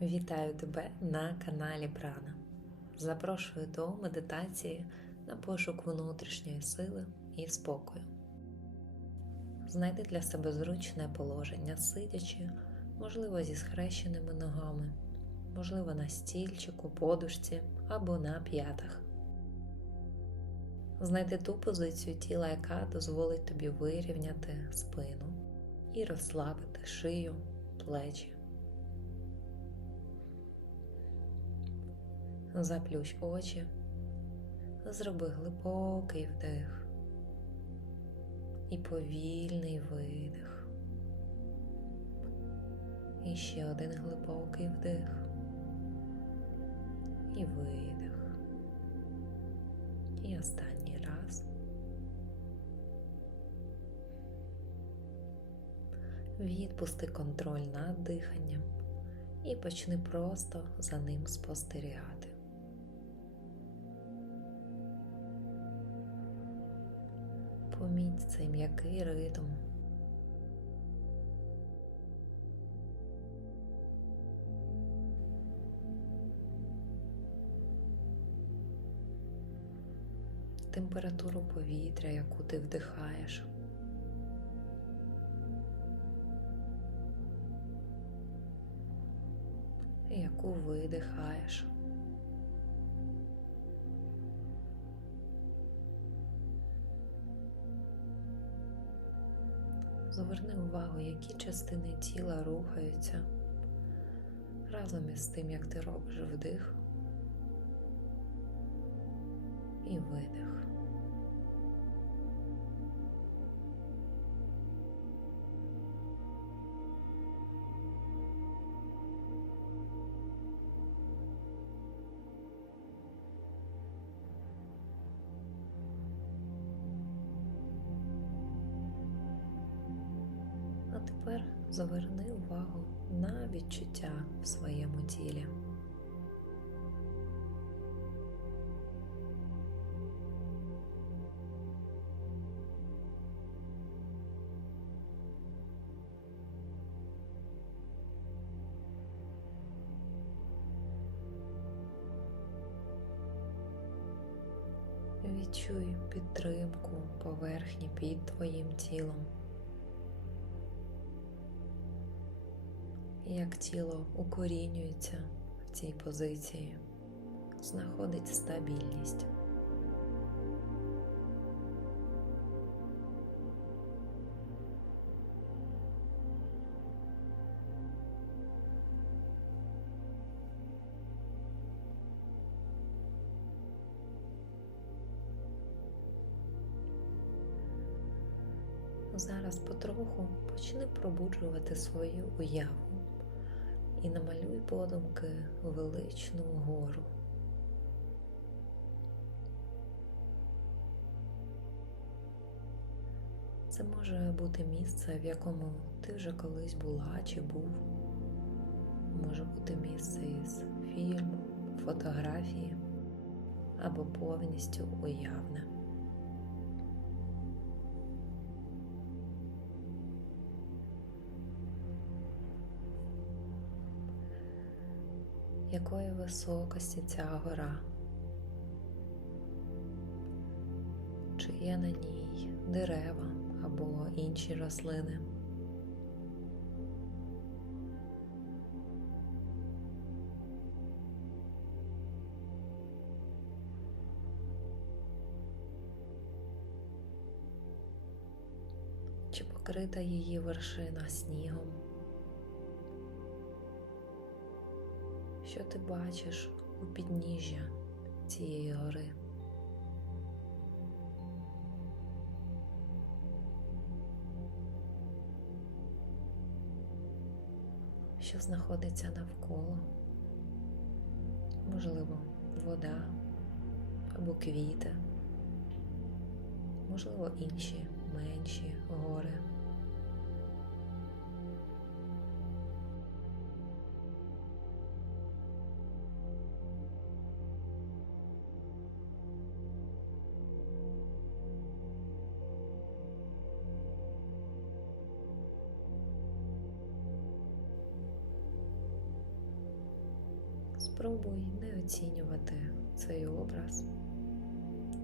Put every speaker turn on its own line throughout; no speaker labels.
Вітаю тебе на каналі Прана. Запрошую до медитації на пошук внутрішньої сили і спокою. Знайди для себе зручне положення, сидячи, можливо, зі схрещеними ногами, можливо, на стільчику, подушці або на п'ятах. Знайди ту позицію тіла, яка дозволить тобі вирівняти спину і розслабити шию, плечі. Заплющ очі, зроби глибокий вдих і повільний видих. І ще один глибокий вдих і видих. І останній раз. Відпусти контроль над диханням і почни просто за ним спостерігати. Поміть цей м'який ритм. Температуру повітря, яку ти вдихаєш. Яку видихаєш. Зверни увагу, які частини тіла рухаються разом із тим, як ти робиш вдих і видих. Зверни увагу на відчуття в своєму тілі. Відчуй підтримку поверхні під твоїм тілом. Як тіло укорінюється в цій позиції, знаходить стабільність. Зараз потроху почни пробуджувати свою уяву і намалюй подумки величну гору. Це може бути місце, в якому ти вже колись була чи був. Може бути місце із фільму, фотографії або повністю уявне. Якої високості ця гора, чи є на ній дерева або інші рослини. Чи покрита її вершина снігом? Що ти бачиш у підніжжя цієї гори. Що знаходиться навколо, можливо, вода або квіти, можливо, інші менші гори. Спробуй не оцінювати цей образ,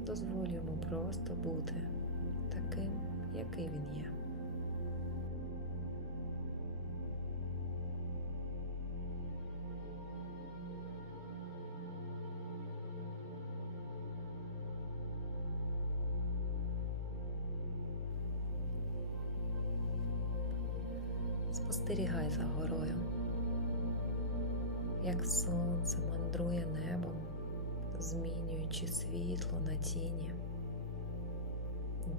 дозволь йому просто бути таким, який він є. Спостерігай за горою, як сонце мандрує небом, змінюючи світло на тіні,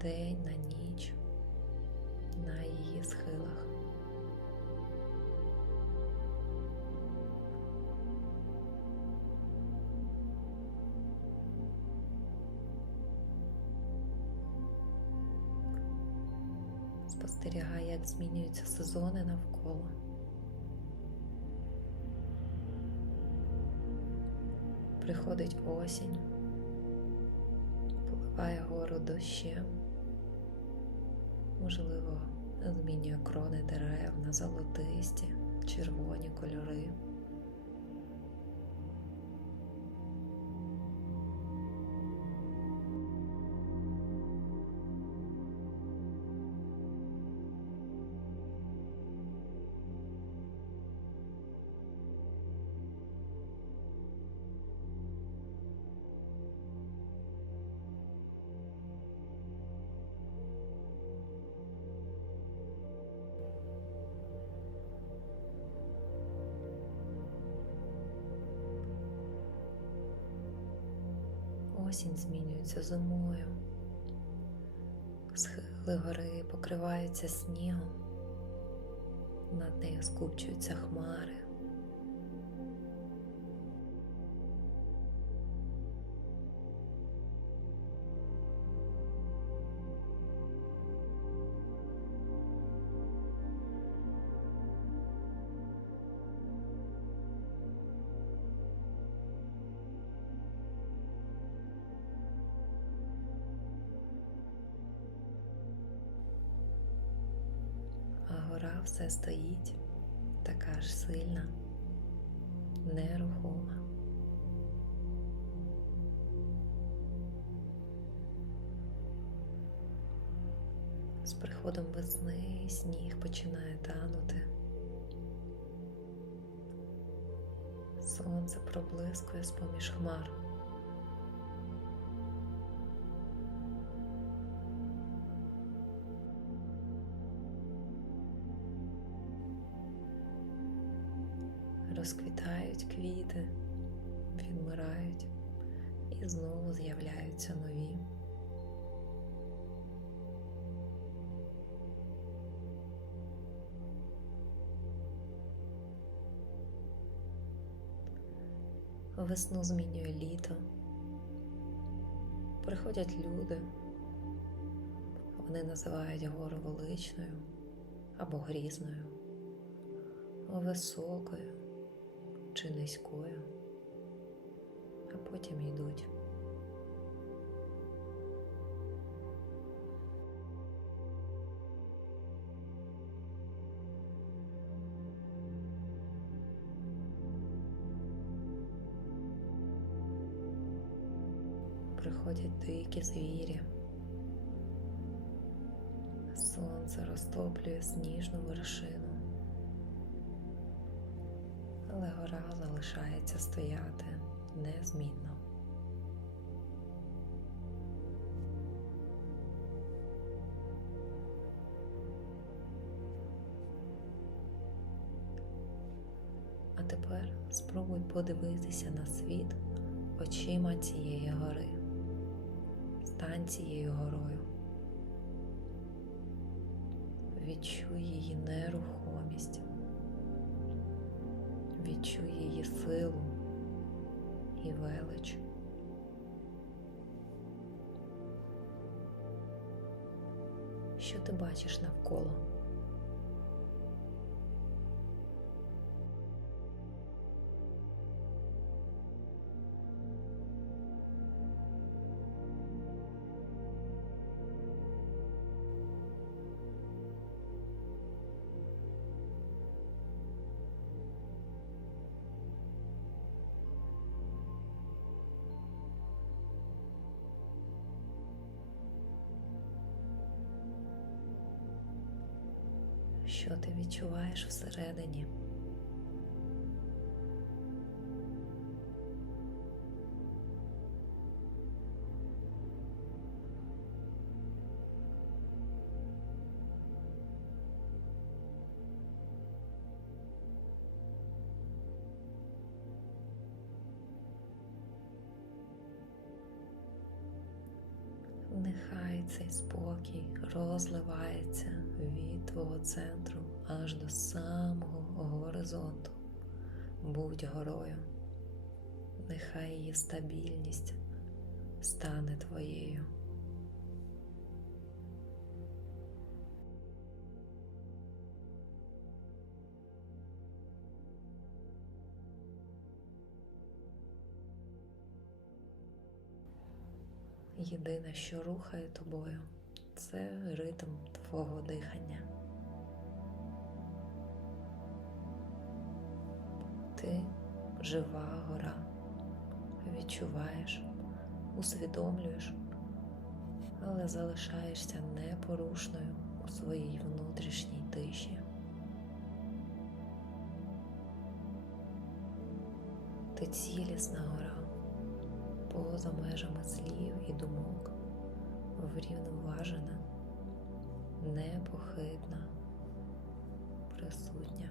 день на ніч на її схилах. Спостерігай, як змінюються сезони навколо. Приходить осінь, поливає гору дощем, можливо, змінює крони дерев на золотисті, червоні кольори. Осінь змінюється зимою. Схили гори покриваються снігом, над нею скупчуються хмари. Гора все стоїть, така ж сильна, нерухома. З приходом весни сніг починає танути. Сонце проблискує з-поміж хмар. Розквітають квіти, відмирають і знову з'являються нові. Весну змінює літо, приходять люди, вони називають гору величною або грізною, високою чи низькою, а потім йдуть. Приходять дикі звірі. Сонце розтоплює сніжну вершину але гора залишається стояти незмінно. А тепер спробуй подивитися на світ очима цієї гори. Стань цією горою. Відчуй її нерухомість відчуй її силу і велич. Що ти бачиш навколо? Що ти відчуваєш всередині. Цей спокій розливається від твого центру аж до самого горизонту. Будь горою. Нехай її стабільність стане твоєю. Єдине, що рухає тобою, це ритм твого дихання. Ти жива гора, відчуваєш, усвідомлюєш, але залишаєшся непорушною у своїй внутрішній тиші. Ти цілісна гора поза межами слів і думок, врівноважена, непохитна, присутня.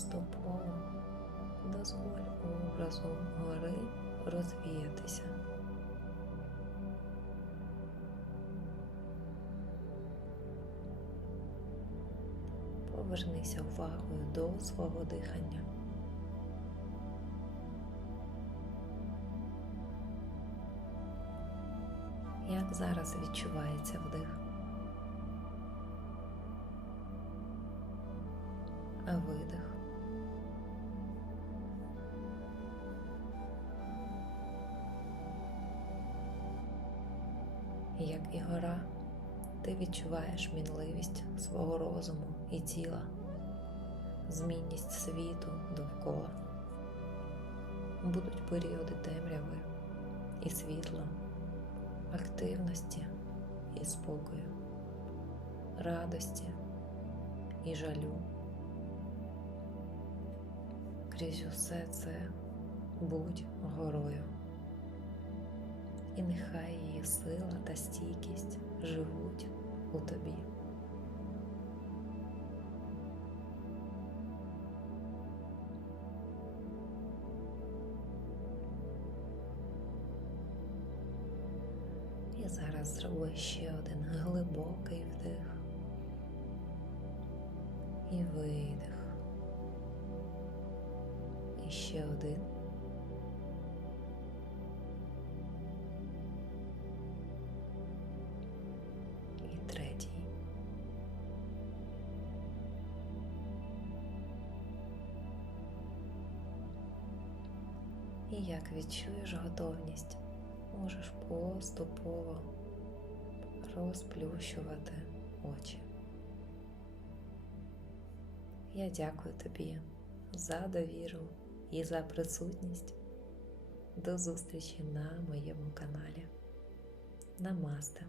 Поступово дозволь образу гори розвіятися. Повернися увагою до свого дихання. Як зараз відчувається вдих? А видих. Як і гора, ти відчуваєш мінливість свого розуму і тіла, змінність світу довкола. Будуть періоди темряви і світла, активності і спокою, радості і жалю. Крізь усе це будь горою і нехай її сила та стійкість живуть у тобі. І зараз зроби ще один глибокий вдих і видих. І ще один. Як відчуєш готовність, можеш поступово розплющувати очі. Я дякую тобі за довіру і за присутність. До зустрічі на моєму каналі. Намасте!